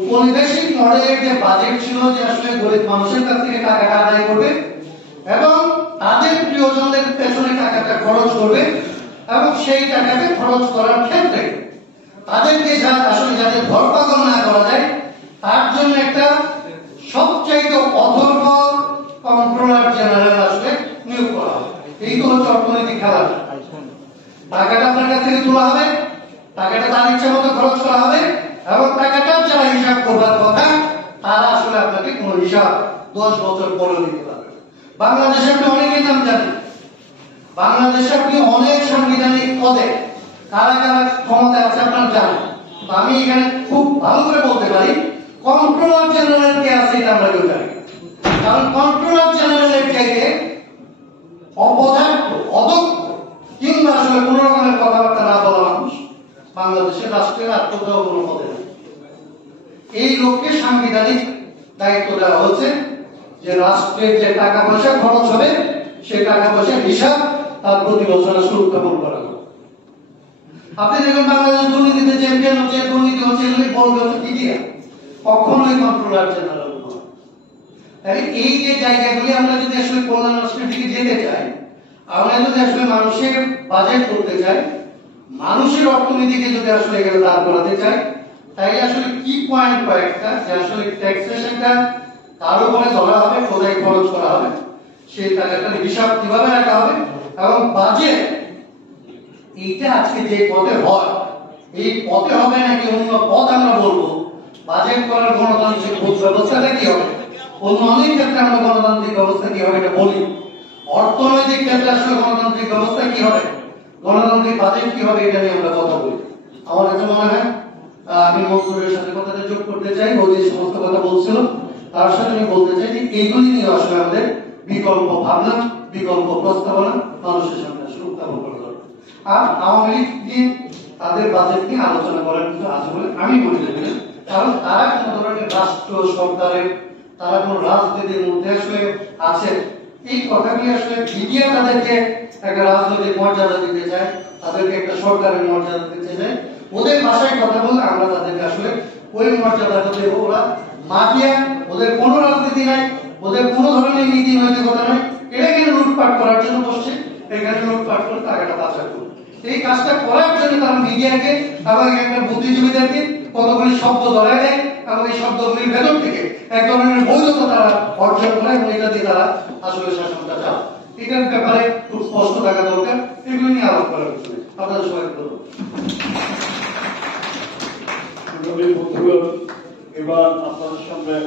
উপনিবেশিক মডেলের যে বাজেট ছিল যে আসলে গরিব মানুষের কাছ থেকে টাকাটা আদায় করবে এবং তাদের প্রিয়জনদের পেছনে টাকাটা খরচ করবে এবং সেই টাকাটা খরচ করার ক্ষেত্রে তাদেরকে আসলে যাতে ধরপাকড় না করা যায় তার জন্য একটা সবচাইতে অথর্ব কন্ট্রোলার জেনারেল আসলে নিয়োগ করা হবে। এই তো হচ্ছে অর্থনৈতিক খেলা। টাকাটা আপনার কাছ থেকে তোলা হবে, টাকাটা তার ইচ্ছা মতো খরচ করা হবে এবং টাকাটা যারা হিসাব করবার কথা তারা আসলে আপনাকে কোনো হিসাব 10 বছর পরে দিতে পারবে। বাংলাদেশে আপনি অনেকেই নাম জানেন, বাংলাদেশে আপনি অনেক সাংবিধানিক পদে কারা কারা ক্ষমতা আছে আপনার জানেন। আমি এখানে খুব ভালো করে বলতে পারি কন্ট্রোলার জেনারেল কে আছে এটা আমরা কেউ জানি, কারণ কন্ট্রোলার জেনারেলের চাইতে অপদার্থ অদক্ষ কিংবা আসলে কোন রকমের কথাবার্তা না বলা মানুষ বাংলাদেশের রাষ্ট্রের আত্মদাহ কোনো পদে নেই। এই লোককে সাংবিধানিক দায়িত্ব দেওয়া হচ্ছে যে রাষ্ট্রের যে টাকা পয়সা খরচ হবে সেই টাকা পয়সার হিসাব তার প্রতি বছর আসলে উত্থাপন করা হবে। আপনি দেখবেন বাংলাদেশ দুর্নীতিতে চ্যাম্পিয়ন হচ্ছে, দুর্নীতি হচ্ছে, এগুলি বলবে হচ্ছে মিডিয়া, কখনোই কন্ট্রোলার জেনারেল নয়। এই যে জায়গাগুলি আমরা যদি আসলে কল্যাণ রাষ্ট্রের দিকে যেতে চাই, আমরা যদি আসলে মানুষের বাজেট করতে চাই, মানুষের অর্থনীতিকে যদি আসলে এখানে দাঁড় করাতে চাই, তাই আসলে কি পয়েন্ট কয়েকটা যে আসলে ট্যাক্সেশনটা তার উপরে ধরা হবে, কোথায় খরচ করা হবে, সেই টাকাটার হিসাব কিভাবে রাখা হবে এবং বাজেট এইটা আজকে যে পথে হয় এই পথে হবে নাকি অন্য পথ আমরা বলবো। বাজেট করার গণতান্ত্রিক ব্যবস্থাটা কি হবে, অন্য অনেক ক্ষেত্রে আমরা গণতান্ত্রিক ব্যবস্থা কি হবে এটা বলি, অর্থনৈতিক ক্ষেত্রে আসলে গণতান্ত্রিক ব্যবস্থা কি হবে, গণতান্ত্রিক বাজেট কি হবে এটা নিয়ে আমরা কথা বলি। আমার কাছে মনে হয় আমি মজদুরের সাথে কথাটা যোগ করতে চাই, ও যে সমস্ত কথা বলছিল তার সাথে আমি বলতে চাই যে এইগুলি নিয়ে আসলে আমাদের বিকল্প ভাবনা, বিকল্প প্রস্তাবনা মানুষের সামনে আসলে উত্থাপন করা দরকার। আর আওয়ামী লীগ নিয়ে তাদের বাজেট নিয়ে আলোচনা করার কিছু আছে বলে আমি মনে করি না, কারণ তারা কোন ধরনের রাষ্ট্র সরকারের তারা কোন রাজনীতির মধ্যে আসলে আছে। এই কথাগুলি আসলে মিডিয়া তাদেরকে একটা রাজনৈতিক মর্যাদা দিতে চায়, তাদেরকে একটা সরকারের মর্যাদা দিতে চায়, ওদের ভাষায় কথা বললে আমরা তাদেরকে আসলে ওই মর্যাদাটা দেবো। ওরা মাফিয়া, ওদের কোনো রাজনীতি নাই, ওদের কোনো ধরনের নীতি নৈতিকতা নাই, এটা এখানে লুটপাট করার জন্য বসছে, এখানে লুটপাট করে টাকাটা পাচার করবে। এই কাজটা করার জন্য তারা মিডিয়াকে এবং একটা বুদ্ধিজীবীদেরকে কতগুলি শব্দ ধরে দেয় এবং এই শব্দগুলির ভেতর থেকে এক ধরনের বৈধতা তারা অর্জন করে এবং এটা দিয়ে তারা আসলে শাসনটা চায়। এটার ব্যাপারে খুব স্পষ্ট থাকা দরকার, এগুলো নিয়ে আলোচনা করার কিছু। আপনাদের সবাই এবার আপনাদের সামনে